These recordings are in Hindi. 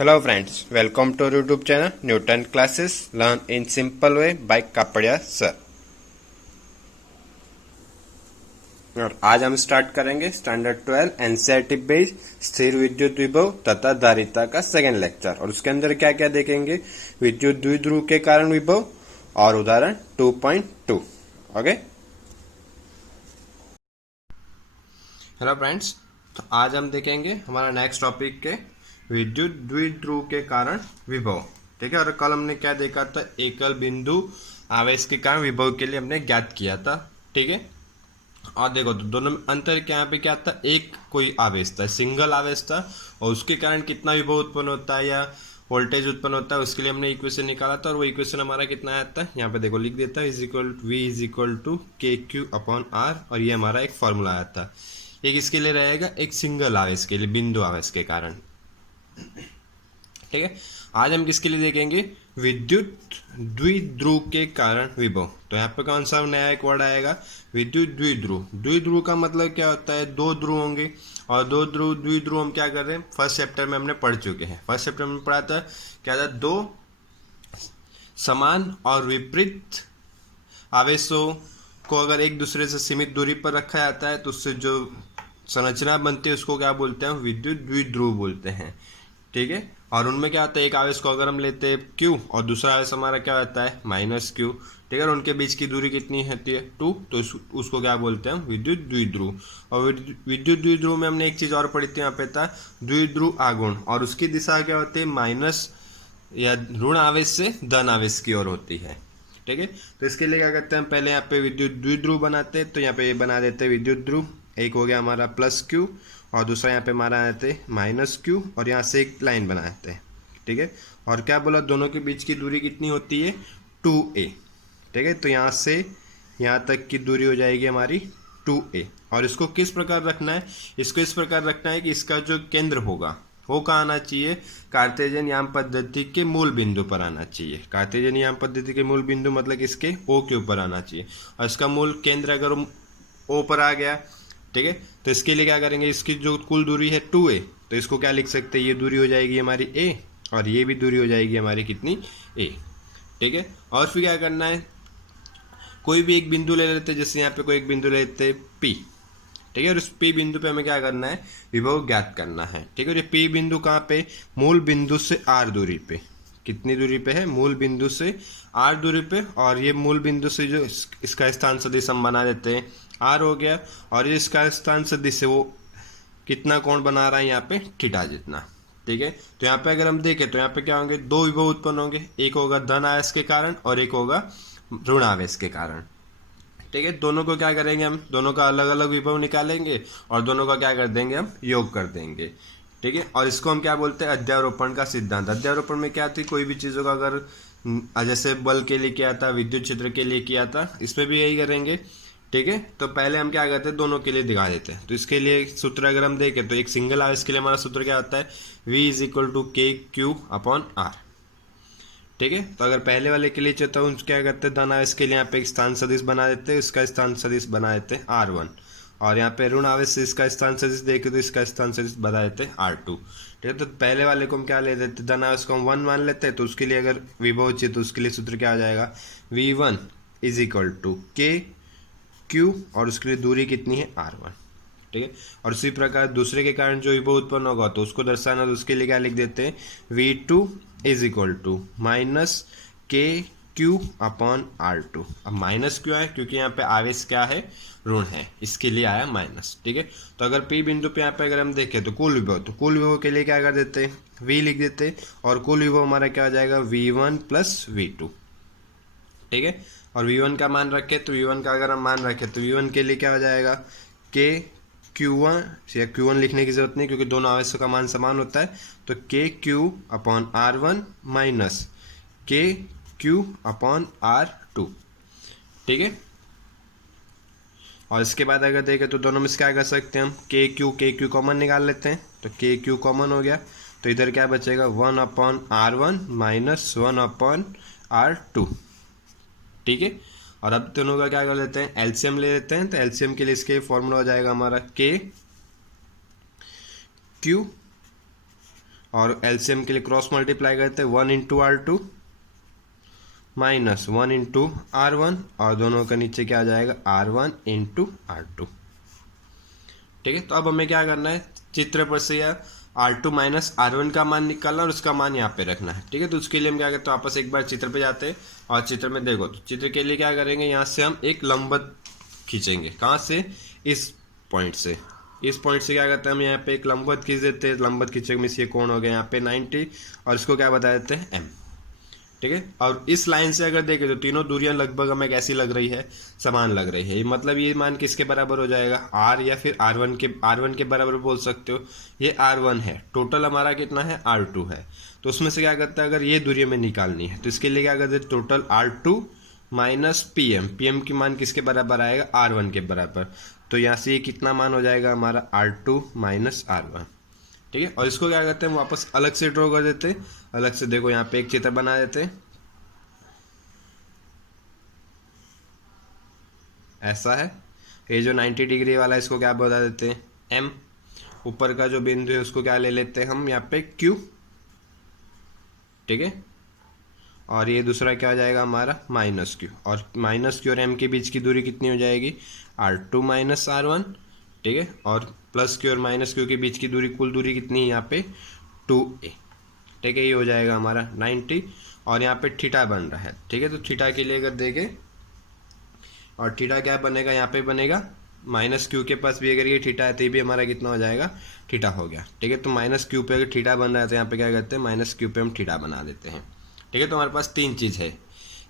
Hello friends, welcome to YouTube channel Newton Classes Learn in Simple Way by Kapadia sir. और आज हम स्टार्ट करेंगे स्टैंडर्ड 12 एनसीईआरटी बेस्ड स्थिर विद्युत विभव तथा धारिता का सेकेंड लेक्चर। और उसके अंदर क्या क्या देखेंगे, विद्युत द्विध्रुव के कारण विभव और उदाहरण 2.2। ओके, हेलो फ्रेंड्स, तो आज हम देखेंगे हमारा नेक्स्ट टॉपिक के विद्युत द्विध्रुव के कारण विभव। ठीक है, और कल हमने क्या देखा था, एकल बिंदु आवेश के कारण विभव के लिए हमने ज्ञात किया था। ठीक है, और देखो तो दोनों में अंतर क्या, यहाँ पे क्या था, एक कोई आवेश था, सिंगल आवेश था, और उसके कारण कितना विभव उत्पन्न होता है या वोल्टेज उत्पन्न होता है, उसके लिए हमने इक्वेशन निकाला था। और वो इक्वेशन हमारा कितना आया था, यहाँ पे देखो लिख देता है, V is equal to KQ/R। और ये हमारा एक फॉर्मूला आया था। एक इसके लिए रहेगा, एक सिंगल आवेश के लिए, बिंदु आवेश के कारण। ठीक है, आज हम किसके लिए देखेंगे, विद्युत द्विध्रुव के कारण विभव। तो यहाँ पे कौन सा नया एक वर्ड आएगा, विद्युत द्विध्रुव। द्विध्रुव का मतलब क्या होता है, दो ध्रुव होंगे, और दो ध्रुव द्विध्रुव हम क्या कर रहे हैं, फर्स्ट चैप्टर में हमने पढ़ चुके हैं। फर्स्ट चैप्टर में पढ़ा था क्या था, दो समान और विपरीत आवेशों को अगर एक दूसरे से सीमित दूरी पर रखा जाता है तो उससे जो संरचना बनती है उसको क्या बोलते हैं, विद्युत द्विध्रुव बोलते हैं। ठीक है, और उनमें क्या होता है, एक आवेश को अगर हम लेते हैं Q और दूसरा आवेश हमारा क्या होता है -Q। ठीक है, और उनके बीच की दूरी कितनी होती है 2, तो उसको क्या बोलते हैं, विद्युत द्विध्रुव। और विद्युत द्विध्रुव में हमने एक चीज और पढ़ी थी, यहाँ पे था द्विध्रुव आघूर्ण, और उसकी दिशा क्या होती है, माइनस या ऋण आवेश से धन आवेश की ओर होती है। ठीक है, तो इसके लिए क्या करते हैं, हम पहले यहाँ पे विद्युत द्विध्रुव बनाते हैं। तो यहाँ पे ये बना देते हैं विद्युत ध्रुव, एक हो गया हमारा +Q और दूसरा यहाँ पे हमारा आते -Q, और यहाँ से एक लाइन बनाते हैं। ठीक है, और क्या बोला, दोनों के बीच की दूरी कितनी होती है, 2a। ठीक है, तो यहाँ से यहाँ तक की दूरी हो जाएगी हमारी 2a। और इसको किस प्रकार रखना है, इसको इस प्रकार रखना है कि इसका जो केंद्र होगा वो कहाँ आना चाहिए, कार्तेशियन याम पद्धति के मूल बिंदु पर आना चाहिए। कार्तेशियन याम पद्धति के मूल बिंदु मतलब इसके O के ऊपर आना चाहिए, और इसका मूल केंद्र अगर O पर आ गया, ठीक है, तो इसके लिए क्या करेंगे, इसकी जो कुल दूरी है 2a, तो इसको क्या लिख सकते हैं, ये दूरी हो जाएगी हमारी a, और ये भी दूरी हो जाएगी हमारी कितनी, a। ठीक है, और फिर क्या करना है, कोई भी एक बिंदु ले लेते हैं, जैसे यहाँ पे कोई एक बिंदु ले लेते हैं P। ठीक है, और उस P बिंदु पे हमें क्या करना है, विभव ज्ञात करना है। ठीक है, और ये P बिंदु कहाँ पे, मूल बिंदु से R दूरी पे, कितनी दूरी पे है, मूल बिंदु से R दूरी पे। और ये मूल बिंदु से जो इसका स्थान सदिश हम बना देते हैं, R हो गया, और ये इसका स्थान सदिश है वो कितना कोण बना रहा है यहाँ पे, थीटा जितना। ठीक है, तो यहाँ पे अगर हम देखें तो यहाँ पे क्या होंगे, दो विभव उत्पन्न होंगे, एक होगा धन आवेश के कारण और एक होगा ऋण आवेश के कारण। ठीक है, दोनों को क्या करेंगे, हम दोनों का अलग अलग विभव निकालेंगे और दोनों का क्या कर देंगे, हम योग कर देंगे। ठीक है, और इसको हम क्या बोलते हैं, अध्यारोपण का सिद्धांत। अध्यारोपण में क्या थी, कोई भी चीज़ों का अगर जैसे बल के लिए किया था, विद्युत क्षेत्र के लिए किया था, इसमें भी यही करेंगे। ठीक है, तो पहले हम क्या करते हैं, दोनों के लिए दिखा देते हैं। तो इसके लिए सूत्र अगर हम देखें तो एक सिंगल आवेश के लिए हमारा सूत्र क्या होता है, V is equal to KQ/R। ठीक है, तो अगर पहले वाले के लिए चाहता हूँ, क्या करते हैं, धन आवेश के लिए यहाँ पे एक स्थान सदिश बना देते हैं, इसका स्थान सदिश बना देते हैं R1, और यहाँ पे ऋण आवेश से इसका स्थान सदिश देखे तो इसका स्थान सदिश बना देते हैं R2। ठीक है, तो पहले वाले को हम क्या ले देते हैं, धन आवेश को हम 1 मान लेते हैं, तो उसके लिए अगर विभव चाहिए तो उसके लिए सूत्र क्या आ जाएगा, V1 is equal to KQ, और उसके लिए दूरी कितनी है, R1। ठीक है, और उसी प्रकार दूसरे के कारण जो विभव उत्पन्न होगा तो उसको दर्शाना, तो उसके लिए क्या लिख देते हैं, V2 is equal to -KQ/R2। अब माइनस क्यों है, क्योंकि यहाँ पे आवेश क्या है, ऋण है, इसके लिए आया माइनस। ठीक है, तो अगर P बिंदु पे यहाँ पे अगर हम देखें तो कुल विभव, तो कुल विभव के लिए क्या कर देते हैं, V लिख देते हैं, और कुल विभव हमारा क्या हो जाएगा, V1 + V2। ठीक है, और V1 का मान रखे तो V1 का अगर हम मान रखें तो V1 के लिए क्या हो जाएगा, KQ1 या Q1 लिखने की जरूरत नहीं क्योंकि दोनों आवेशों का मान समान होता है, तो KQ/R1 माइनस KQ/R2। ठीक है, और इसके बाद अगर देखें तो दोनों में से क्या कर सकते हैं हम, KQ कॉमन निकाल लेते हैं, तो KQ कॉमन हो गया, तो इधर क्या बचेगा, 1/R1 माइनस 1/R2। ठीक है, और अब दोनों का क्या कर लेते हैं, एलसीएम ले लेते हैं। तो एलसीएम के लिए इसके फॉर्मूला हो जाएगा हमारा KQ और एलसीएम के लिए क्रॉस मल्टीप्लाई करते हैं 1 into R2 minus 1 into R1 और दोनों का नीचे क्या आ जाएगा R1 इंटू R2। ठीक है, तो अब हमें क्या करना है, चित्र पर से या R2 माइनस R1 का मान निकालना और उसका मान यहाँ पे रखना है। ठीक है, तो उसके लिए हम क्या करते हैं, वापस एक बार चित्र पे जाते हैं और चित्र में देखो, तो चित्र के लिए क्या करेंगे, यहाँ से हम एक लंबवत खींचेंगे। कहाँ से, इस पॉइंट से। इस पॉइंट से क्या करते हैं, हम यहाँ पे एक लंबवत खींच देते हैं। लंबवत खींचेंगे मीन्स ये कोण हो गया यहाँ पे 90 और इसको क्या बता देते हैं M। ठीक है, और इस लाइन से अगर देखें तो तीनों दूरियां लगभग हमें कैसी लग रही है, समान लग रही है। ये मतलब ये मान किसके बराबर हो जाएगा, R या फिर R1 के बराबर बोल सकते हो। ये R1 है, टोटल हमारा कितना है R2 है। तो उसमें से क्या करता है, अगर ये दूरी हमें निकालनी है तो इसके लिए क्या करते हैं, टोटल R2 माइनस PM की मान किसके बराबर आएगा, R1 के बराबर। तो यहाँ से ये कितना मान हो जाएगा हमारा R2 माइनस R1। ठीक है, और इसको क्या करते हैं, वापस अलग से ड्रॉ कर देते हैं। अलग से देखो यहाँ पे एक चित्र बना देते हैं, ऐसा है। ये जो 90 डिग्री वाला है इसको क्या बता देते हैं M। ऊपर का जो बिंदु है उसको क्या ले लेते हैं हम यहाँ पे Q। ठीक है, और ये दूसरा क्या हो जाएगा हमारा माइनस Q, और माइनस Q और M के बीच की दूरी कितनी हो जाएगी, R2 माइनस R1। ठीक है, और प्लस Q और माइनस Q के बीच की दूरी, कुल दूरी कितनी है यहाँ पे 2a। ठीक है, ये हो जाएगा हमारा 90 और यहाँ पे थीटा बन रहा है। ठीक है, तो थीटा के लिए अगर देखें, और थीटा क्या बनेगा, यहाँ पे बनेगा माइनस Q के पास भी अगर ये थीटा है तो ये भी हमारा कितना हो जाएगा, थीटा हो गया। ठीक है, तो माइनस Q पे अगर थीटा बन रहा है तो यहाँ पे क्या करते हैं, माइनस Q पे हम थीटा बना देते हैं। ठीक है, तो हमारे पास तीन चीज़ है,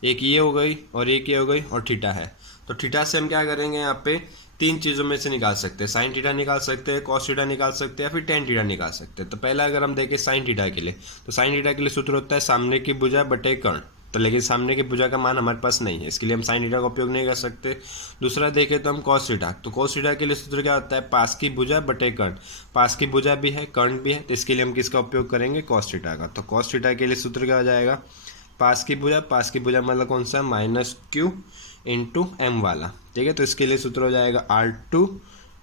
एक ये हो गई और एक ये हो गई और थीटा है। तो थीटा से हम क्या करेंगे, यहाँ पे तीन चीज़ों में से निकाल सकते हैं, साइन थीटा निकाल सकते हैं, कॉस थीटा निकाल सकते हैं या फिर टेन थीटा निकाल सकते हैं। तो पहला अगर हम देखें साइन थीटा के लिए, तो साइन थीटा के लिए सूत्र होता है सामने की भुजा बटे कर्ण। तो लेकिन सामने की भुजा का मान हमारे पास नहीं है, इसके लिए हम साइन थीटा का उपयोग नहीं कर सकते। दूसरा देखें तो हम कॉस थीटा, तो कॉस थीटा के लिए सूत्र क्या होता है, पास की भुजा बटे कर्ण। पास की भुजा भी है, कर्ण भी है, तो इसके लिए हम किसका उपयोग करेंगे, कॉस थीटा का। तो कॉस थीटा के लिए सूत्र क्या हो जाएगा, पास की भुजा मतलब कौन सा, माइनस Q इंटू M वाला। ठीक है, तो इसके लिए सूत्र हो जाएगा R2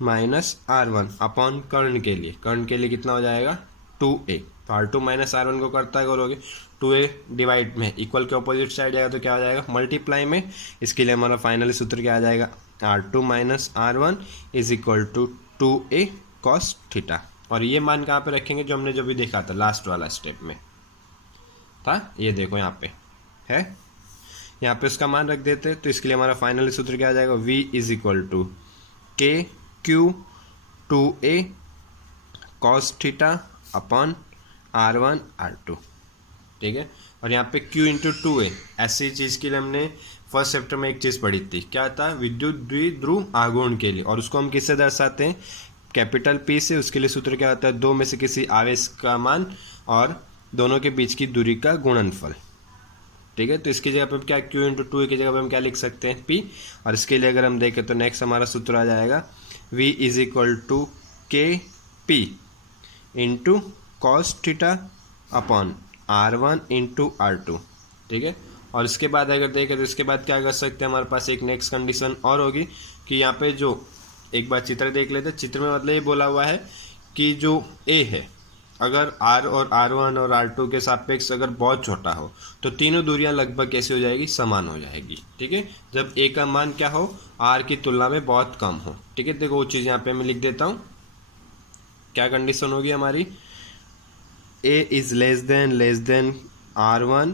माइनस R1 अपॉन कर्ण के लिए कितना हो जाएगा 2a। तो R2 माइनस R1 को करता करोगे 2a डिवाइड में इक्वल के ऑपोजिट साइड जाएगा तो क्या हो जाएगा, मल्टीप्लाई में। इसके लिए हमारा फाइनली सूत्र क्या आ जाएगा, R2 minus R1 is equal to 2a cos theta. और ये मान कहाँ पे रखेंगे, जो हमने जो भी देखा था लास्ट वाला स्टेप में था, ये देखो यहाँ पे है, यहाँ पे उसका मान रख देते हैं। तो इसके लिए हमारा फाइनली सूत्र क्या आ जाएगा, V is equal to KQ 2a cos theta upon R1 R2। ठीक है, और यहाँ पे Q इंटू 2a, ऐसी चीज़ के लिए हमने फर्स्ट चैप्टर में एक चीज़ पढ़ी थी, क्या था, विद्युत द्विध्रुव आघूर्ण के लिए। और उसको हम किससे दर्शाते हैं, कैपिटल P से। उसके लिए सूत्र क्या होता है, दो में से किसी आवेश का मान और दोनों के बीच की दूरी का गुणनफल। ठीक है, तो इसकी जगह पे हम क्या, Q इंटू 2a की जगह पे हम क्या लिख सकते हैं, P। और इसके लिए अगर हम देखें तो नेक्स्ट हमारा सूत्र आ जाएगा V is equal to KP into cos theta upon R1 into R2। ठीक है, और इसके बाद अगर देखें तो इसके बाद क्या कर सकते हैं, हमारे पास एक नेक्स्ट कंडीशन और होगी कि यहाँ पे जो एक बार चित्र देख लेते हैं। चित्र में मतलब ये बोला हुआ है कि जो A है, अगर R और R1 और R2 के सापेक्ष अगर बहुत छोटा हो तो तीनों दूरियां लगभग कैसे हो जाएगी, समान हो जाएगी। ठीक है, जब A का मान क्या हो, R की तुलना में बहुत कम हो। ठीक है, देखो वो चीज़ यहाँ पे मैं लिख देता हूँ, क्या कंडीशन होगी हमारी, A is less than R1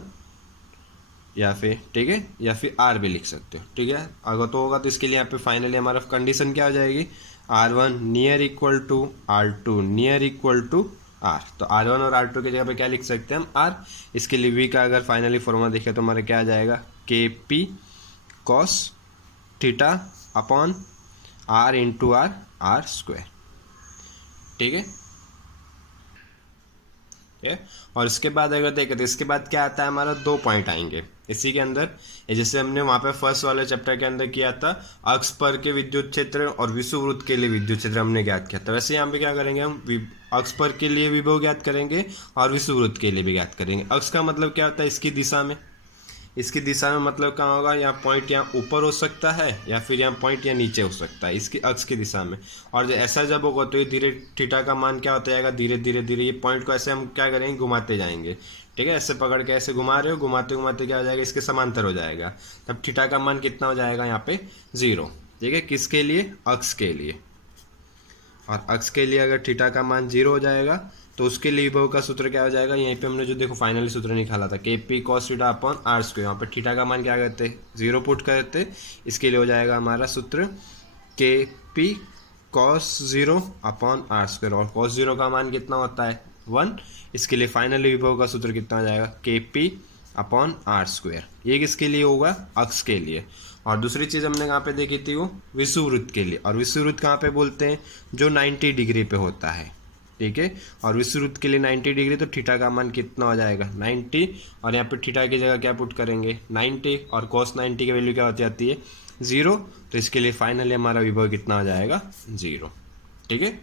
या फिर, ठीक है, या फिर R भी लिख सकते हो। ठीक है, अगर तो होगा तो इसके लिए यहाँ पे फाइनली हमारा कंडीशन क्या हो जाएगी, R1 near equal to R2 near equal to R। तो R1 और R2 की जगह पे क्या लिख सकते हैं हम, R। इसके लिए V का अगर फाइनली फॉर्मूला देखें तो हमारा क्या आ जाएगा, KP cos theta upon R into R square. ठीक है, और इसके बाद अगर देखें तो इसके बाद क्या आता है, हमारा दो पॉइंट आएंगे इसी के अंदर। जैसे हमने वहाँ पे फर्स्ट वाले चैप्टर के अंदर किया था, अक्ष पर के विद्युत क्षेत्र और विषुववृत्त के लिए विद्युत क्षेत्र हमने ज्ञात किया था। वैसे यहाँ पे क्या करेंगे हम, अक्ष पर के लिए विभव ज्ञात करेंगे और विषुववृत्त के लिए भी ज्ञात करेंगे। अक्ष का मतलब क्या होता है, इसकी दिशा में, इसकी दिशा में मतलब कहाँ होगा, यहाँ पॉइंट यहाँ ऊपर हो सकता है या फिर यहाँ पॉइंट यहाँ नीचे हो सकता है इसकी अक्ष की दिशा में। और ऐसा जब होगा तो ये धीरे थीटा का मान क्या होता जाएगा, धीरे धीरे धीरे ये पॉइंट को ऐसे हम क्या करेंगे, घुमाते जाएंगे। ठीक है, ऐसे पकड़ के ऐसे घुमा रहे हो, घुमाते घुमाते क्या हो जाएगा, इसके समांतर हो जाएगा। तब थीटा का मान कितना हो जाएगा यहाँ पे 0। ठीक है, किसके लिए, अक्ष के लिए। और अक्ष के लिए अगर थीटा का मान 0 हो जाएगा तो उसके लिए विभव का सूत्र क्या हो जाएगा, यहीं पे हमने जो देखो फाइनली सूत्र निकाला था K P cos theta upon R square. यहाँ पे थीटा का मान क्या करते हैं, 0 पुट करते। इसके लिए हो जाएगा हमारा सूत्र K P cos 0 upon R square. और कॉस 0 का मान कितना होता है 1। इसके लिए फाइनली विभव का सूत्र कितना हो जाएगा, के पी अपॉन आर स्क्वायर। ये किसके लिए होगा, अक्ष के लिए। और दूसरी चीज़ हमने कहाँ पे देखी थी, वो विषुववृत्त के लिए। और विषुववृत्त कहाँ पे बोलते हैं, जो 90 डिग्री पे होता है। ठीक है, और विषुववृत्त के लिए 90 डिग्री, तो थीटा का मान कितना हो जाएगा 90। और यहाँ पे थीटा की जगह क्या पुट करेंगे 90, और cos 90 की वैल्यू क्या होती जाती है 0। तो इसके लिए फाइनली हमारा विभव कितना हो जाएगा 0। ठीक है,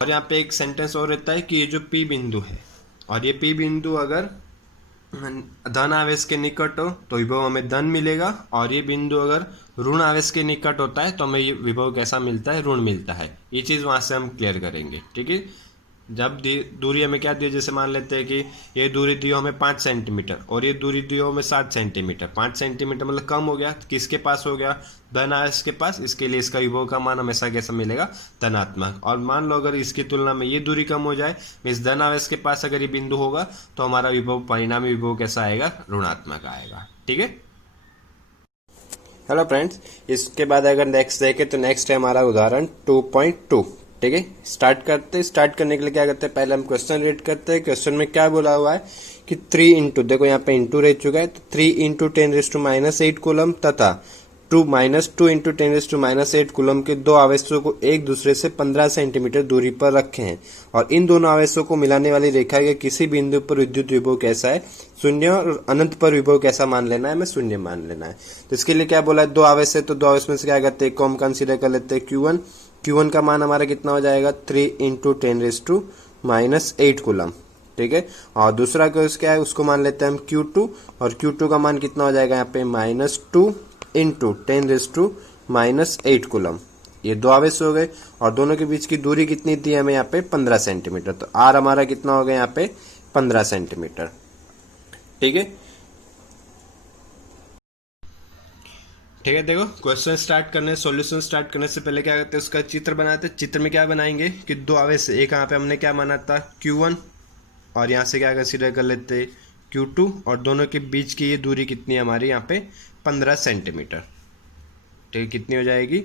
और यहाँ पे एक सेंटेंस और रहता है कि ये जो P बिंदु है, और ये P बिंदु अगर धन आवेश के निकट हो तो विभव हमें धन मिलेगा, और ये बिंदु अगर ऋण आवेश के निकट होता है तो हमें ये विभव कैसा मिलता है, ऋण मिलता है। ये चीज़ वहाँ से हम क्लियर करेंगे। ठीक है, जब दूरी हमें क्या दी, जैसे मान लेते हैं कि ये दूरी दी हमें 5 सेंटीमीटर और ये दूरी दी हमें 7 सेंटीमीटर। 5 सेंटीमीटर मतलब कम हो गया, किसके पास हो गया, धन आवेश के पास। इसके लिए इसका विभव का मान हमेशा कैसा मिलेगा, धनात्मक। और मान लो अगर इसकी तुलना में ये दूरी कम हो जाए, इस धन आवेश के पास अगर ये बिंदु होगा तो हमारा विभव, परिणामी विभव कैसा आएगा, ऋणात्मक आएगा। ठीक है, हेलो फ्रेंड्स, इसके बाद अगर नेक्स्ट देखें तो नेक्स्ट है हमारा उदाहरण 2.2। ठीक है, स्टार्ट करने के लिए क्या करते हैं, पहले हम क्वेश्चन रीड करते हैं। क्वेश्चन में क्या बोला हुआ है कि 3 इंटू, देखो यहाँ पे इंटू रह चुका है, तो 3 इंटू 10⁻⁸ कूलम तथा 2 इंटू 10⁻⁸ कूलम के दो आवेशों को एक दूसरे से 15 सेंटीमीटर दूरी पर रखे हैं, और इन दोनों आवेशों को मिलाने वाली रेखा के किसी बिंदु पर विद्युत विभव कैसा है, 0, और अनंत पर विभव कैसा मान लेना है, हमें 0 मान लेना है। तो इसके लिए क्या बोला है, दो आवेश है तो दो आवेश में से क्या करते हैं, कॉम कंसीडर कर लेते हैं Q1 का मान हमारा कितना हो जाएगा 3 इंटू 10⁻⁸ कूलम। ठीक है, और दूसरा केस क्या है, उसको मान लेते हैं हम Q2, और Q2 का मान कितना हो जाएगा यहाँ पे -2 इंटू 10⁻⁸ कूलम। ये दो आवेश हो गए, और दोनों के बीच की दूरी कितनी थी हमें यहाँ पे 15 सेंटीमीटर। तो R हमारा कितना हो गया यहाँ पे 15 सेंटीमीटर। ठीक है, ठीक है, देखो क्वेश्चन सॉल्यूशन स्टार्ट करने से पहले क्या करते हैं, उसका चित्र बनाते हैं। चित्र में क्या बनाएंगे कि दो आवेश, एक यहाँ पे हमने क्या माना था Q1, और यहाँ से क्या कंसीडर कर लेते हैं Q2, और दोनों के बीच की ये दूरी कितनी है हमारी यहाँ पे 15 सेंटीमीटर। ठीक है, कितनी हो जाएगी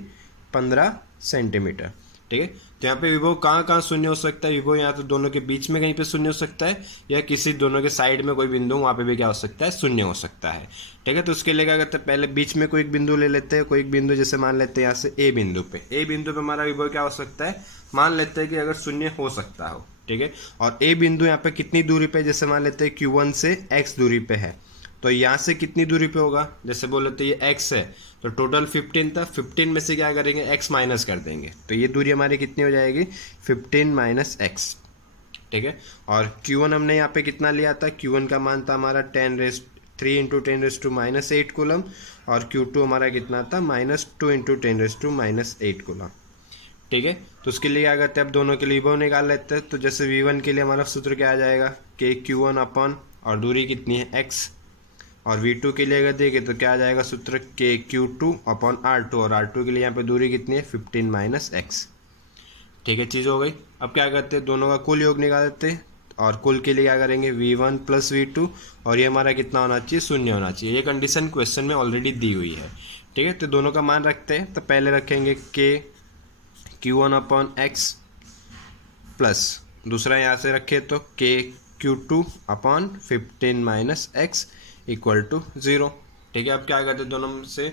15 सेंटीमीटर। ठीक है, तो यहाँ पे विभव कहाँ कहाँ शून्य हो सकता है, विभव यहाँ तो दोनों के बीच में कहीं पे शून्य हो सकता है, या किसी दोनों के साइड में कोई बिंदु वहाँ पे भी क्या हो सकता है, शून्य हो सकता है। ठीक है, तो उसके लिए क्या करते हैं, पहले बीच में कोई एक बिंदु ले लेते हैं। कोई एक बिंदु जैसे मान लेते हैं यहाँ से ए बिंदु पे हमारा विभव क्या हो सकता है, मान लेते हैं कि अगर शून्य हो सकता हो। ठीक है, और ए बिंदु यहाँ पे कितनी दूरी पे, जैसे मान लेते हैं Q1 से x दूरी पे है, तो यहाँ से कितनी दूरी पे होगा, जैसे बोल लेते ये x है तो टोटल 15 था, 15 में से क्या करेंगे x माइनस कर देंगे, तो ये दूरी हमारी कितनी हो जाएगी 15 माइनस x। ठीक है, और Q1 हमने यहाँ पे कितना लिया था, Q1 का मान था हमारा 3 इंटू 10⁻⁸ कूलम, और Q2 हमारा कितना था -2 इंटू 10⁻⁸ कूलम। ठीक है, तो उसके लिए क्या करते हैं, अब दोनों के लिए विभव निकाल लेते हैं। तो जैसे V1 के लिए हमारा सूत्र क्या आ जाएगा, के Q1 अपॉन, और दूरी कितनी है x, और V2 के लिए अगर देखें तो क्या आ जाएगा सूत्र के Q2 अपॉन R2, और R2 के लिए यहाँ पे दूरी कितनी है 15 माइनस x। ठीक है, चीज़ हो गई। अब क्या करते हैं, दोनों का कुल योग निकाल देते हैं, और कुल के लिए क्या करेंगे V1 प्लस V2, और ये हमारा कितना होना चाहिए, 0 होना चाहिए। ये कंडीशन क्वेश्चन में ऑलरेडी दी हुई है। ठीक है, तो दोनों का मान रखते हैं। तो पहले रखेंगे के Q1 अपॉन x प्लस, दूसरा यहाँ से रखे तो K Q2 upon 15 minus x equal to 0। ठीक है, अब क्या करते हैं, दोनों से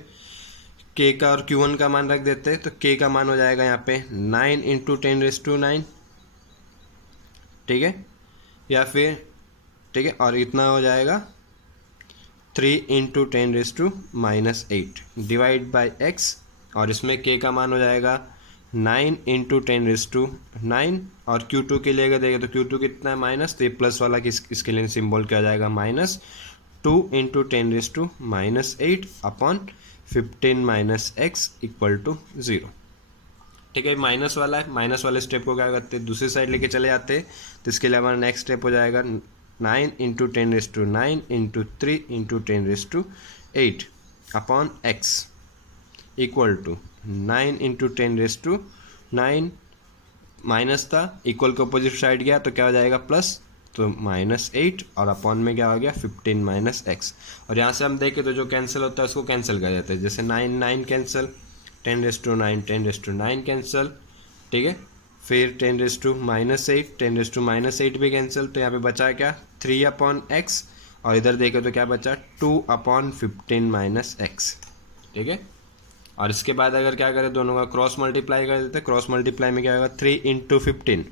k का और Q1 का मान रख देते हैं। तो k का मान हो जाएगा यहाँ पे 9 इंटू 10⁻⁹। ठीक है, या फिर ठीक है, और इतना हो जाएगा 3 इंटू 10⁻⁻8 डिवाइड बाई x, और इसमें k का मान हो जाएगा 9 इंटू 10⁻⁹, और Q2 के लिए अगर देखें तो Q2 कितना है माइनस, तो ये प्लस वाला इसके लिए सिंबल क्या हो जाएगा minus 2 into 10⁻⁻8 upon 15 - x equal to 0। ठीक है, माइनस वाला है, माइनस वाले स्टेप को क्या करते हैं, दूसरी साइड लेके चले जाते हैं। तो इसके लिए हमारा नेक्स्ट स्टेप हो जाएगा 9 into 10⁻9 into 3 into 10⁸ upon x equal to 9 into 10⁻9 minus था, इक्वल के अपोजिट साइड गया तो क्या हो जाएगा प्लस, तो -8 और अपॉन में क्या हो गया 15 - x। और यहाँ से हम देखें तो जो कैंसिल होता है उसको कैंसिल कर देते हैं, जैसे 9 9 कैंसिल, 10⁻9 10⁻9 कैंसिल, ठीक है। फिर 10⁻−8 10⁻−8 भी कैंसिल, तो यहाँ पे बचा क्या 3 अपॉन x, और इधर देखें तो क्या बचा 2 अपॉन 15 - x, ठीक है। और इसके बाद अगर क्या करें, दोनों का क्रॉस मल्टीप्लाई कर देते हैं। क्रॉस मल्टीप्लाई में क्या होगा 3 इंटू 15,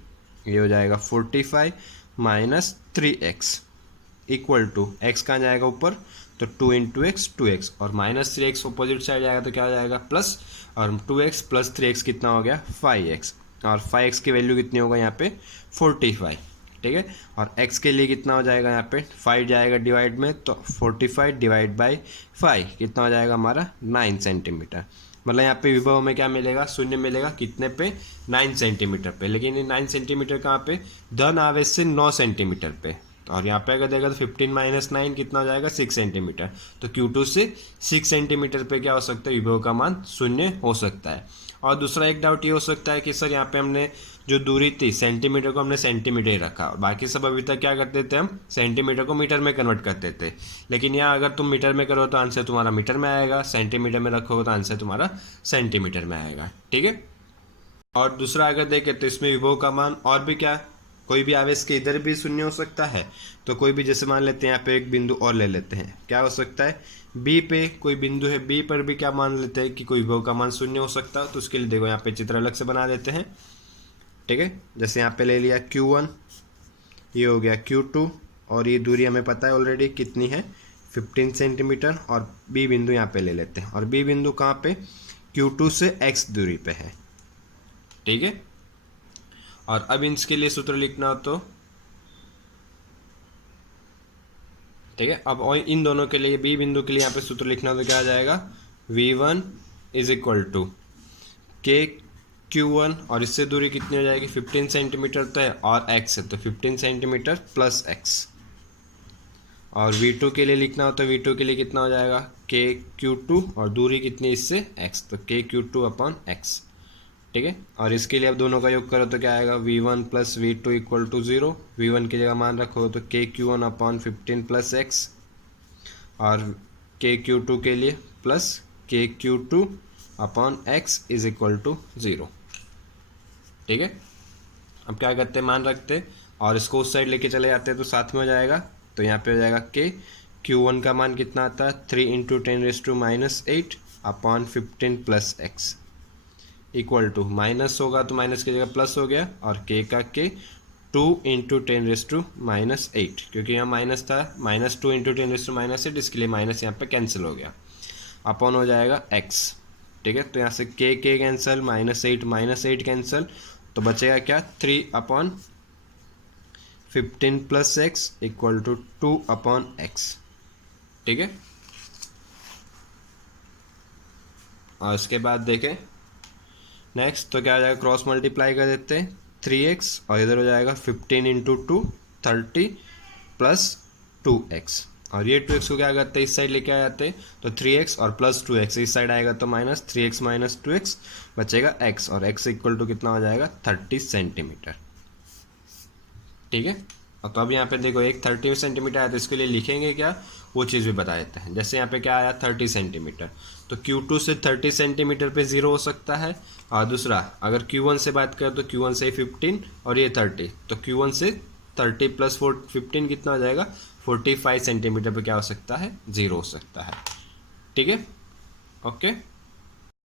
ये हो जाएगा 45 minus 3x equal to x कहाँ जाएगा ऊपर, तो 2 इंटू एक्स 2x, और -3x अपोजिट साइड जाएगा तो क्या हो जाएगा प्लस, और 2x प्लस 3x कितना हो गया 5x, और 5x की वैल्यू कितनी होगा यहाँ पे 45, ठीक है। और x के लिए कितना हो जाएगा यहाँ पे 5 जाएगा डिवाइड में, तो 45 डिवाइड बाई 5 कितना हो जाएगा हमारा 9 सेंटीमीटर। मतलब यहाँ पे विभव में क्या मिलेगा, शून्य मिलेगा, कितने पे 9 सेंटीमीटर पे। लेकिन ये 9 सेंटीमीटर कहाँ पे, धन आवेश से 9 सेंटीमीटर पे। और यहाँ पे अगर देखा तो 15 - 9 कितना हो जाएगा 6 सेंटीमीटर। तो Q2 से 6 सेंटीमीटर पे क्या हो सकता है, विभव का मान शून्य हो सकता है। और दूसरा एक डाउट ये हो सकता है कि सर यहाँ पे हमने जो दूरी थी सेंटीमीटर को हमने सेंटीमीटर ही रखा, और बाकी सब अभी तक क्या करते थे, हम सेंटीमीटर को मीटर में कन्वर्ट करते थे। लेकिन यहाँ अगर तुम मीटर में करो तो आंसर तुम्हारा मीटर में आएगा, सेंटीमीटर में रखोगे तो आंसर तुम्हारा सेंटीमीटर में आएगा, ठीक है। और दूसरा अगर देखें तो इसमें विभव का मान और भी क्या, कोई भी आवेश के इधर भी शून्य हो सकता है, तो कोई भी जैसे मान लेते हैं यहाँ पे एक बिंदु और ले लेते हैं, क्या हो सकता है बी पे कोई बिंदु है, बी पर भी क्या मान लेते हैं कि कोई विभव का मान शून्य हो सकता है। तो उसके लिए देखो यहाँ पे चित्र अलग से बना देते हैं, ठीक है। जैसे यहाँ पे ले लिया Q1, ये हो गया Q2, और ये दूरी हमें पता है ऑलरेडी कितनी है 15 सेंटीमीटर, और बी बिंदु यहाँ पे ले लेते हैं, और बी बिंदु कहाँ पे Q2 से x दूरी पे है, ठीक है। और अब इसके लिए सूत्र लिखना हो तो ठीक है, अब और इन दोनों के लिए बी बिंदु के लिए यहाँ पे सूत्र लिखना हो तो क्या आ जाएगा V1 is equal to KQ1, और इससे दूरी कितनी हो जाएगी 15 सेंटीमीटर तो है, और x है तो 15 सेंटीमीटर प्लस x। और V2 के लिए लिखना हो तो V2 के लिए कितना हो जाएगा KQ2, और दूरी कितनी इससे x, तो KQ2 अपॉन x, ठीक है। और इसके लिए अब दोनों का योग करो तो क्या आएगा V1 plus V2 equal to 0। V1 की जगह मान रखो तो KQ1 अपॉन 15 प्लस x, और KQ2 के लिए plus KQ2 upon x is equal to 0, ठीक है। अब क्या करते हैं, मान रखते हैं और इसको उस साइड लेके चले जाते हैं तो साथ में हो जाएगा। तो यहाँ पे हो जाएगा Q1 का मान कितना आता है 3 into 10⁻⁸ upon 15 plus x equal to, minus होगा तो माइनस की जगह प्लस हो गया, और k का k 2 इंटू 10⁻⁸, क्योंकि यहाँ माइनस था, -2 इंटू 10⁻⁸, इसके लिए माइनस यहाँ पे कैंसिल हो गया, अपॉन हो जाएगा x, ठीक है। तो यहाँ से k कैंसिल, -8 कैंसिल, तो बचेगा क्या 3 upon 15 plus x equal to 2 upon x, ठीक है। और इसके बाद देखें नेक्स्ट तो क्या हो जाएगा, क्रॉस मल्टीप्लाई कर देते हैं 3x, और इधर हो जाएगा 15 इंटू 2 30 प्लस 2x, और ये 2x को क्या करते हैं इस साइड लेके आ जाते हैं, तो 3x और प्लस 2x इस साइड आएगा तो माइनस 3x माइनस 2x बचेगा x, और x इक्वल टू कितना हो जाएगा 30 सेंटीमीटर, ठीक है। और तो अब यहाँ पे देखो एक 30 सेंटीमीटर आया तो इसके लिए लिखेंगे क्या, वो चीज़ भी बता देते हैं। जैसे यहाँ पे क्या आया 30 सेंटीमीटर, तो Q2 से 30 सेंटीमीटर पे 0 हो सकता है, और दूसरा अगर Q1 से बात करें तो Q1 से 15 और ये 30, तो Q1 से 30 प्लस 15 कितना हो जाएगा 45 सेंटीमीटर पे क्या हो सकता है 0 हो सकता है, ठीक है, ओके।